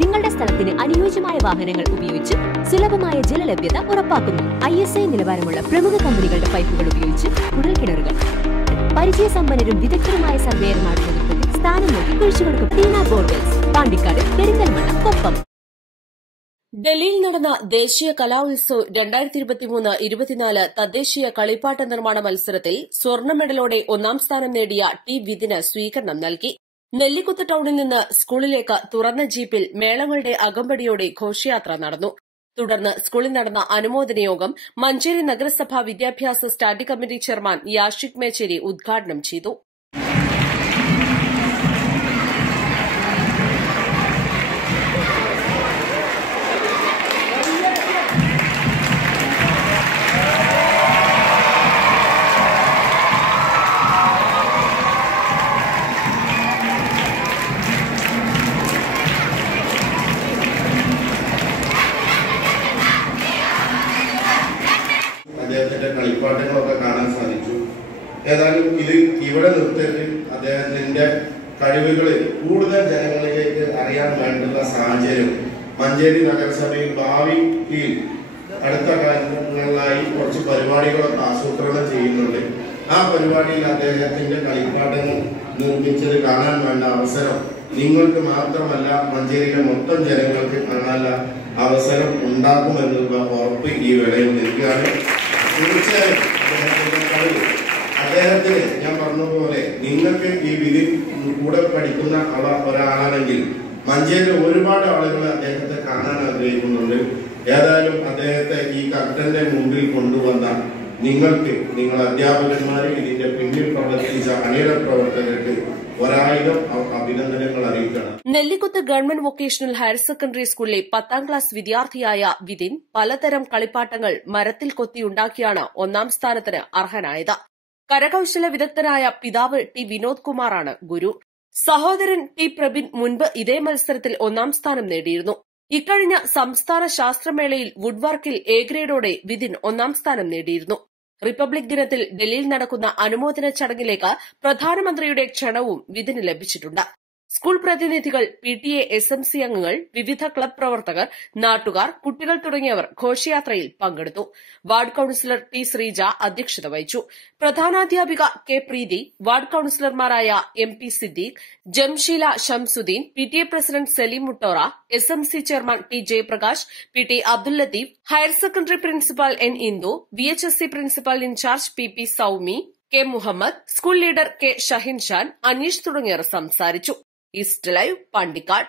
നിങ്ങളുടെ സ്ഥലത്തിന് അനുയോജ്യമായ വാഹനങ്ങൾ ഉപയോഗിച്ച് സുലഭമായ ജലലഭ്യത ഉറപ്പാക്കുന്നു. ഐ എസ് ഐ നിലവാരമുള്ള പ്രമുഖ കമ്പനികളുടെ പൈപ്പുകൾ ഉപയോഗിച്ച് കുഴൽക്കിണറുകൾ പരിചയസമ്പന്നരും വിദഗ്ധരുമായ സർവേയർമാരുടെ നേതൃത്വത്തിൽ സ്ഥാനം നൽകി കുഴിച്ചുകൊടുക്കും ടീന ബോർവെൽസ് പാണ്ടിക്കാട് പെരിന്തൽമണ്ണ കൊപ്പം. ഡൽഹിയിൽ നടന്ന ദേശീയ കലോത്സവ് രണ്ടായിരത്തി ഇരുപത്തിമൂന്ന് ഇരുപത്തിനാല് തദ്ദേശീയ കളിപ്പാട്ട നിർമ്മാണ മത്സരത്തിൽ സ്വർണ മെഡലോടെ ഒന്നാം സ്ഥാനം നേടിയ ടി വിദിന് സ്വീകരണം നൽകി. നെല്ലിക്കുത്ത് ടൌണിൽ നിന്ന് സ്കൂളിലേക്ക് തുറന്ന ജീപ്പിൽ മേളങ്ങളുടെ അകമ്പടിയോടെ ഘോഷയാത്ര നടന്നു. തുടർന്ന് സ്കൂളിൽ നടന്ന അനുമോദന യോഗം മഞ്ചേരി നഗരസഭാ വിദ്യാഭ്യാസ standing committee chairman Yashik Mecheri ഉദ്ഘാടനം ചെയ്തു. അദ്ദേഹത്തിന്റെ കളിപ്പാട്ടങ്ങളൊക്കെ കാണാൻ സാധിച്ചു. ഏതായാലും ഇത് ഇവിടെ നിർത്തിയിട്ട് അദ്ദേഹത്തിന്റെ കഴിവുകൾ കൂടുതൽ ജനങ്ങളിലേക്ക് അറിയാൻ വേണ്ടുന്ന സാഹചര്യം മഞ്ചേരി നഗരസഭയിൽ ഭാവിയിൽ അടുത്ത കാലങ്ങളിലായി കുറച്ച് പരിപാടികളൊക്കെ ആസൂത്രണം ചെയ്യുന്നുണ്ട്. ആ പരിപാടിയിൽ അദ്ദേഹത്തിന്റെ കളിപ്പാട്ടങ്ങൾ നിർമ്മിച്ചത് കാണാൻ വേണ്ട അവസരം നിങ്ങൾക്ക് മാത്രമല്ല മഞ്ചേരിയിലെ മൊത്തം ജനങ്ങൾക്ക് കാണാനുള്ള അവസരം ഉണ്ടാക്കുമെന്നുള്ള ഉറപ്പ് ഈ വേളയിൽ നൽകുകയാണ് അദ്ദേഹത്തിന് ഞാൻ പറഞ്ഞതുപോലെ നിങ്ങൾക്ക് ഈ വിധി കൂടെ പഠിക്കുന്ന ആള- ഒരാളാണെങ്കിൽ മഞ്ചേരി ഒരുപാട് ആളുകൾ അദ്ദേഹത്തെ കാണാൻ ആഗ്രഹിക്കുന്നുണ്ട്. ഏതായാലും അദ്ദേഹത്തെ ഈ കർട്ടന്റെ മുമ്പിൽ കൊണ്ടുവന്ന നിങ്ങൾക്ക് നിങ്ങൾ അധ്യാപകന്മാരെ ഇതിന്റെ പിന്നിൽ പ്രവർത്തിച്ച അണിയറ പ്രവർത്തകർക്ക് ഒരായിരം അഭിനന്ദനങ്ങൾ Nellikuth government vocational higher secondary സ്കൂളിലെ പത്താം ക്ലാസ് വിദ്യാർത്ഥിയായ വിതിൻ പലതരം കളിപ്പാട്ടങ്ങൾ മരത്തിൽ കൊത്തിയുണ്ടാക്കിയാണ് ഒന്നാം സ്ഥാനത്തിന് അർഹനായത്. കരകൌശല വിദഗ്ധനായ പിതാവ് ടി വിനോദ് കുമാറാണ് ഗുരു. സഹോദരൻ ടി പ്രബിൻ മുൻപ് ഇതേ മത്സരത്തിൽ ഒന്നാം സ്ഥാനം നേടിയിരുന്നു. ഇക്കഴിഞ്ഞ സംസ്ഥാന ശാസ്ത്രമേളയിൽ വുഡ് വർക്കിൽ എ ഗ്രേഡോടെ വിതിൻ ഒന്നാം സ്ഥാനം നേടിയിരുന്നു. റിപ്പബ്ലിക് ദിനത്തിൽ ഡൽഹിയിൽ നടക്കുന്ന അനുമോദന ചടങ്ങിലേക്ക് പ്രധാനമന്ത്രിയുടെ ക്ഷണവും വിതിന് ലഭിച്ചിട്ടുണ്ട്. സ്കൂൾ പ്രതിനിധികൾ P T A S M C അംഗങ്ങൾ വിവിധ ക്ലബ് പ്രവർത്തകർ നാട്ടുകാർ കുട്ടികൾ തുടങ്ങിയവർ ഘോഷയാത്രയിൽ പങ്കെടുത്തു. വാർഡ് കൌൺസിലർ ടി ശ്രീജ അധ്യക്ഷത വഹിച്ചു. പ്രധാനാധ്യാപിക K Preethi ward കൌൺസിലർമാരായ M P Siddique Jamsheela Shamsudheen P T A president Saleem Muttora S M C chairman T Jayaprakash P T Abdul Latheef higher secondary principal N Indu V H S C principal in charge P P Soumi K Muhammad school leader K Shahin Shan Aneesh തുടങ്ങിയവർ സംസാരിച്ചു. East live पांडिकाट